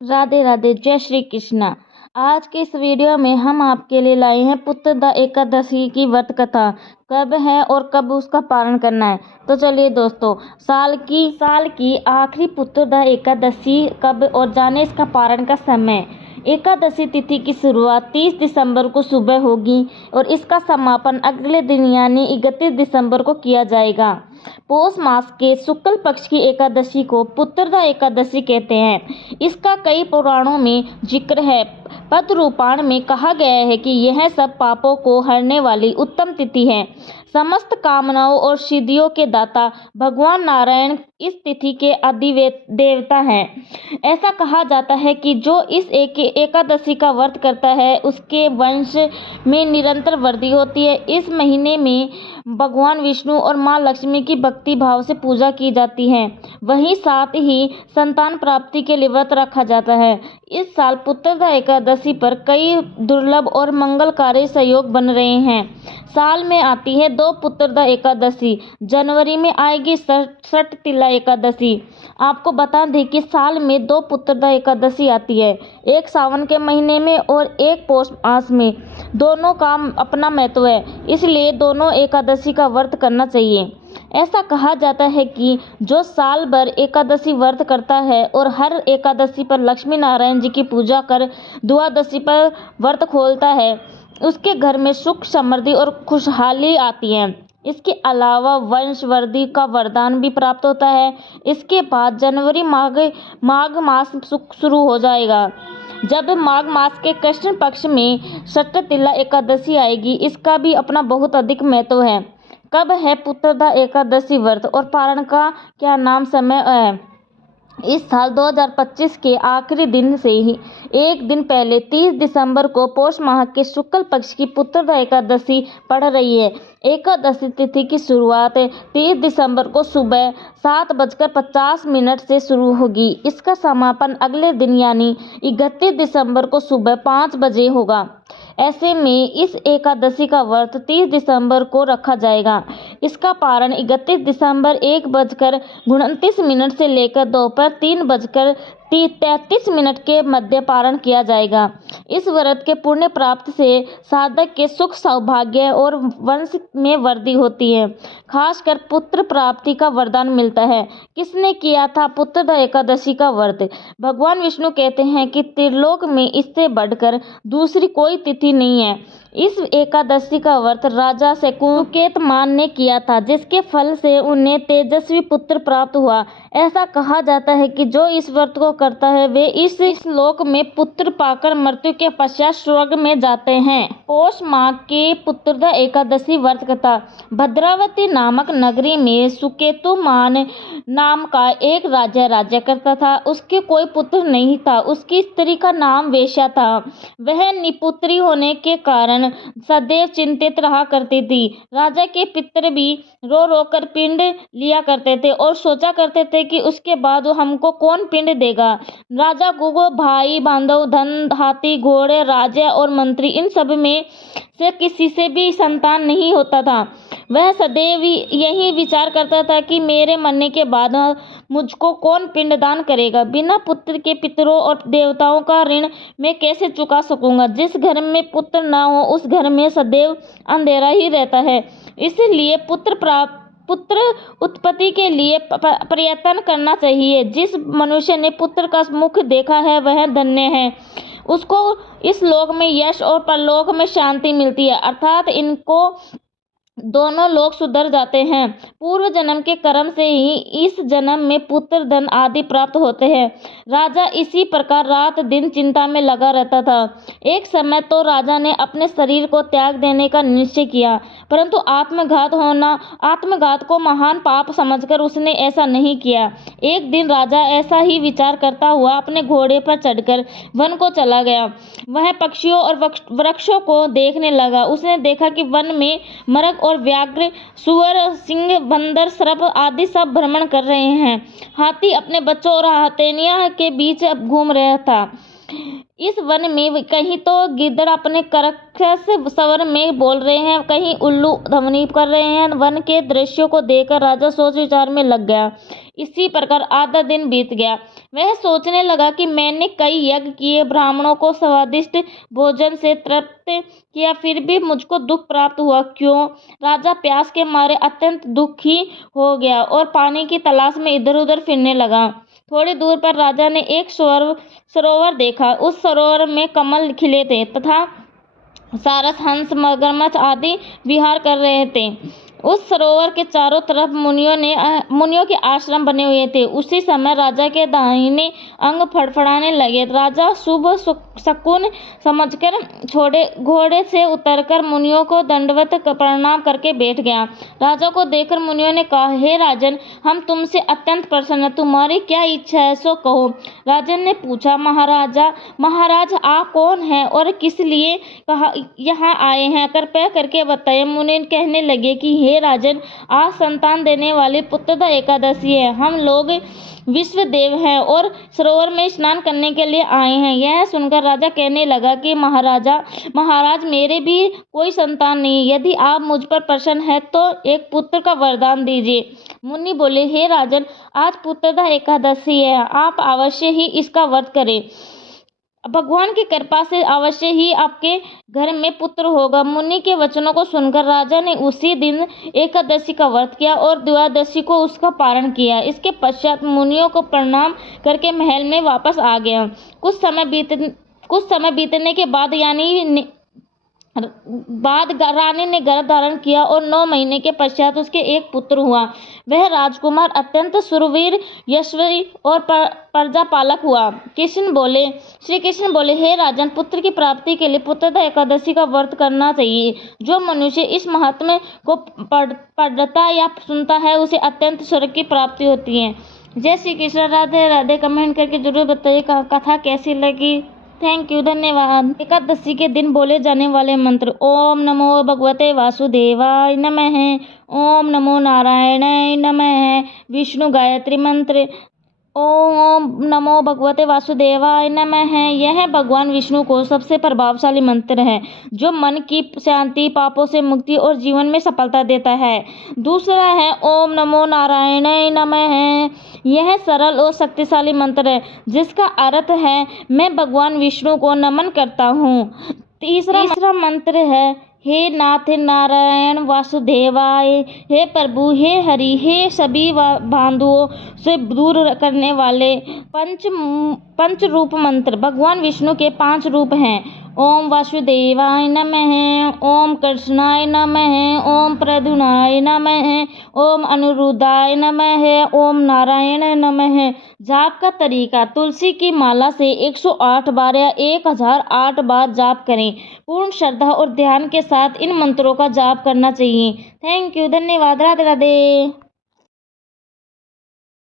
राधे राधे, जय श्री कृष्णा। आज के इस वीडियो में हम आपके लिए लाए हैं पुत्रदा एकादशी की व्रत कथा। कब है और कब उसका पारण करना है। तो चलिए दोस्तों, साल की आखिरी पुत्रदा एकादशी कब और जाने इसका पारण का समय। एकादशी तिथि की शुरुआत 30 दिसंबर को सुबह होगी और इसका समापन अगले दिन यानी 31 दिसंबर को किया जाएगा। पौष मास के शुक्ल पक्ष की एकादशी को पुत्रदा एकादशी कहते हैं। इसका कई पुराणों में जिक्र है। पद्मपुराण में कहा गया है कि यह सब पापों को हरने वाली उत्तम तिथि है। समस्त कामनाओं और सिद्धियों के दाता भगवान नारायण इस तिथि के देवता हैं। ऐसा कहा जाता है कि जो इस एकादशी का व्रत करता है उसके वंश में निरंतर वृद्धि होती है। इस महीने में भगवान विष्णु और माँ लक्ष्मी की भक्ति भाव से पूजा की जाती है। वहीं साथ ही संतान प्राप्ति के लिए व्रत रखा जाता है। इस साल पुत्रदा एकादशी पर कई दुर्लभ और मंगलकारी संयोग बन रहे हैं। साल में आती है 2 पुत्रदा एकादशी। जनवरी में आएगी षटतिला एकादशी। आपको बता दें कि साल में 2 पुत्रदा एकादशी आती है, एक सावन के महीने में और एक पौष मास में। दोनों का अपना महत्व है, इसलिए दोनों एकादशी का व्रत करना चाहिए। ऐसा कहा जाता है कि जो साल भर एकादशी व्रत करता है और हर एकादशी पर लक्ष्मी नारायण जी की पूजा कर द्वादशी पर व्रत खोलता है, उसके घर में सुख समृद्धि और खुशहाली आती है। इसके अलावा वंश वृद्धि का वरदान भी प्राप्त होता है। इसके बाद जनवरी माघ मास शुरू हो जाएगा। जब माघ मास के कृष्ण पक्ष में षटतिला एकादशी आएगी, इसका भी अपना बहुत अधिक महत्व है। कब है पुत्रदा एकादशी व्रत और पारण का क्या नाम समय है। इस साल 2025 के आखिरी दिन से ही एक दिन पहले 30 दिसंबर को पौष माह के शुक्ल पक्ष की पुत्रदा एकादशी पड़ रही है। एकादशी तिथि की शुरुआत 30 दिसंबर को सुबह 7:50 से शुरू होगी। इसका समापन अगले दिन यानी 31 दिसंबर को सुबह 5 बजे होगा। ऐसे में इस एकादशी का व्रत 30 दिसंबर को रखा जाएगा। इसका पारण 31 दिसंबर 1:29 से लेकर दोपहर 3:33 के मध्य पारण किया जाएगा। इस व्रत के पुण्य प्राप्त से साधक के सुख सौभाग्य और वंश में वृद्धि होती है। खासकर पुत्र प्राप्ति का वरदान मिलता है। किसने किया था पुत्रदा एकादशी का व्रत। भगवान विष्णु कहते हैं कि त्रिलोक में इससे बढ़कर दूसरी कोई तिथि नहीं है। इस एकादशी का व्रत राजा सुकेतमान ने किया था, जिसके फल से उन्हें तेजस्वी पुत्र प्राप्त हुआ। ऐसा कहा जाता है कि जो इस व्रत को करता है वे इस लोक में पुत्र पाकर मृत्यु के पश्चात स्वर्ग में जाते हैं। पौष माह के पुत्रदा एकादशी व्रत कथा। भद्रावती नामक नगरी में सुकेतुमान नाम का एक राजा राज्य करता था। उसके कोई पुत्र नहीं था। उसकी स्त्री का नाम वेश्या था। वह निपुत्री होने के कारण सदैव चिंतित रहा करती थी। राजा के पितर भी रो रो कर पिंड लिया करते थे और सोचा करते थे कि उसके बाद हमको कौन पिंड देगा। राजा को भाई बांधव, धन, हाथी, घोड़े, राजा और मंत्री, इन सब में से किसी से भी संतान नहीं होता था। वह सदैव यही विचार करता था कि मेरे मरने के बाद मुझको कौन पिंडदान करेगा। बिना पुत्र के पितरों और देवताओं का ऋण मैं कैसे चुका सकूंगा। जिस घर में पुत्र ना हो उस घर में सदैव अंधेरा ही रहता है। इसलिए पुत्र उत्पत्ति के लिए प्रयत्न करना चाहिए। जिस मनुष्य ने पुत्र का मुख देखा है वह धन्य है। उसको इस लोक में यश और परलोक में शांति मिलती है, अर्थात इनको दोनों लोग सुधर जाते हैं। पूर्व जन्म के कर्म से ही इस जन्म में पुत्र, धन आदि प्राप्त होते हैं। राजा इसी प्रकार रात दिन चिंता में लगा रहता था। एक समय तो राजा ने अपने शरीर को त्याग देने का निश्चय किया, परंतु आत्मघात को महान पाप समझकर उसने ऐसा नहीं किया। एक दिन राजा ऐसा ही विचार करता हुआ अपने घोड़े पर चढ़कर वन को चला गया। वह पक्षियों और वृक्षों को देखने लगा। उसने देखा कि वन में मृग और व्याघ्र, सुअर, सिंह, बंदर, सर्प आदि सब भ्रमण कर रहे हैं। हाथी अपने बच्चों और हथेलियों के बीच घूम रहा था। इस वन में कहीं तो गिद्ध अपने कर्कश स्वर में बोल रहे हैं, कहीं उल्लू ध्वनि कर रहे हैं। वन के दृश्यों को देखकर राजा सोच विचार में लग गया। इसी प्रकार आधा दिन बीत गया। वह सोचने लगा कि मैंने कई यज्ञ किए, ब्राह्मणों को स्वादिष्ट भोजन से तृप्त किया, फिर भी मुझको दुख प्राप्त हुआ। क्यों? राजा प्यास के मारे अत्यंत दुखी हो गया और पानी की तलाश में इधर उधर फिरने लगा। थोड़ी दूर पर राजा ने एक सरोवर देखा। उस सरोवर में कमल खिले थे तथा सारस, हंस, मगरमच्छ आदि विहार कर रहे थे। उस सरोवर के चारों तरफ मुनियों के आश्रम बने हुए थे। उसी समय राजा के दाहिने अंग फड़फड़ाने लगे। राजा शुभ शकुन समझकर घोड़े से उतरकर मुनियों को दंडवत प्रणाम करके बैठ गया। राजा को देखकर मुनियों ने कहा, हे राजन, हम तुमसे अत्यंत प्रसन्न हैं। तुम्हारी क्या इच्छा है सो कहो। राजन ने पूछा, महाराज आप कौन हैं और किस लिए यहाँ आए हैं, कृपया करके बताइए। मुनि कहने लगे कि हे राजन, आज संतान देने वाली पुत्रदा एकादशी है। हम लोग विश्वदेव हैं और सरोवर में स्नान करने के लिए आए हैं। यह सुनकर राजा कहने लगा कि महाराज मेरे भी कोई संतान नहीं। यदि आप मुझ पर प्रसन्न हैं तो एक पुत्र का वरदान दीजिए। मुनि बोले, हे राजन, आज पुत्रदा एकादशी है, आप अवश्य ही इसका व्रत करें। भगवान की कृपा से अवश्य ही आपके घर में पुत्र होगा। मुनि के वचनों को सुनकर राजा ने उसी दिन एकादशी का व्रत किया और द्वादशी को उसका पारण किया। इसके पश्चात मुनियों को प्रणाम करके महल में वापस आ गया। कुछ समय बीतने के बाद रानी ने गर्भ धारण किया और 9 महीने के पश्चात उसके एक पुत्र हुआ। वह राजकुमार अत्यंत शूरवीर, यशस्वी और प्रजापालक हुआ। श्री कृष्ण बोले, हे राजन, पुत्र की प्राप्ति के लिए पुत्रदा एकादशी का व्रत करना चाहिए। जो मनुष्य इस महात्म्य को पढ़ता या सुनता है उसे अत्यंत स्वर्ग की प्राप्ति होती है। जय श्री कृष्ण। राधे राधे। कमेंट करके जरूर बताइए कथा कैसी लगी। थैंक यू, धन्यवाद। एकादशी के दिन बोले जाने वाले मंत्र: ओम नमो भगवते वासुदेवाय नमः, ओम नमो नारायणाय नमः। विष्णु गायत्री मंत्र: ओम नमो भगवते वासुदेवाय नमः। यह भगवान विष्णु को सबसे प्रभावशाली मंत्र है जो मन की शांति, पापों से मुक्ति और जीवन में सफलता देता है। दूसरा है ओम नमो नारायणाय नमः। यह सरल और शक्तिशाली मंत्र है जिसका अर्थ है मैं भगवान विष्णु को नमन करता हूँ। तीसरा मंत्र है हे नाथ नारायण वासुदेवाय। हे प्रभु, हे हरि, हे सभी बांधुओं से दूर करने वाले। पंच रूप मंत्र: भगवान विष्णु के 5 रूप हैं। ओम वासुदेवाय नमः, ओम कृष्णाय नमः, ओम प्रद्युम्नाय नमः, ओम अनिरुद्धाय नमः, ओम नारायण नमः। जाप का तरीका: तुलसी की माला से 108 बार या 1008 बार जाप करें। पूर्ण श्रद्धा और ध्यान के साथ इन मंत्रों का जाप करना चाहिए। थैंक यू, धन्यवाद। राधे राधे।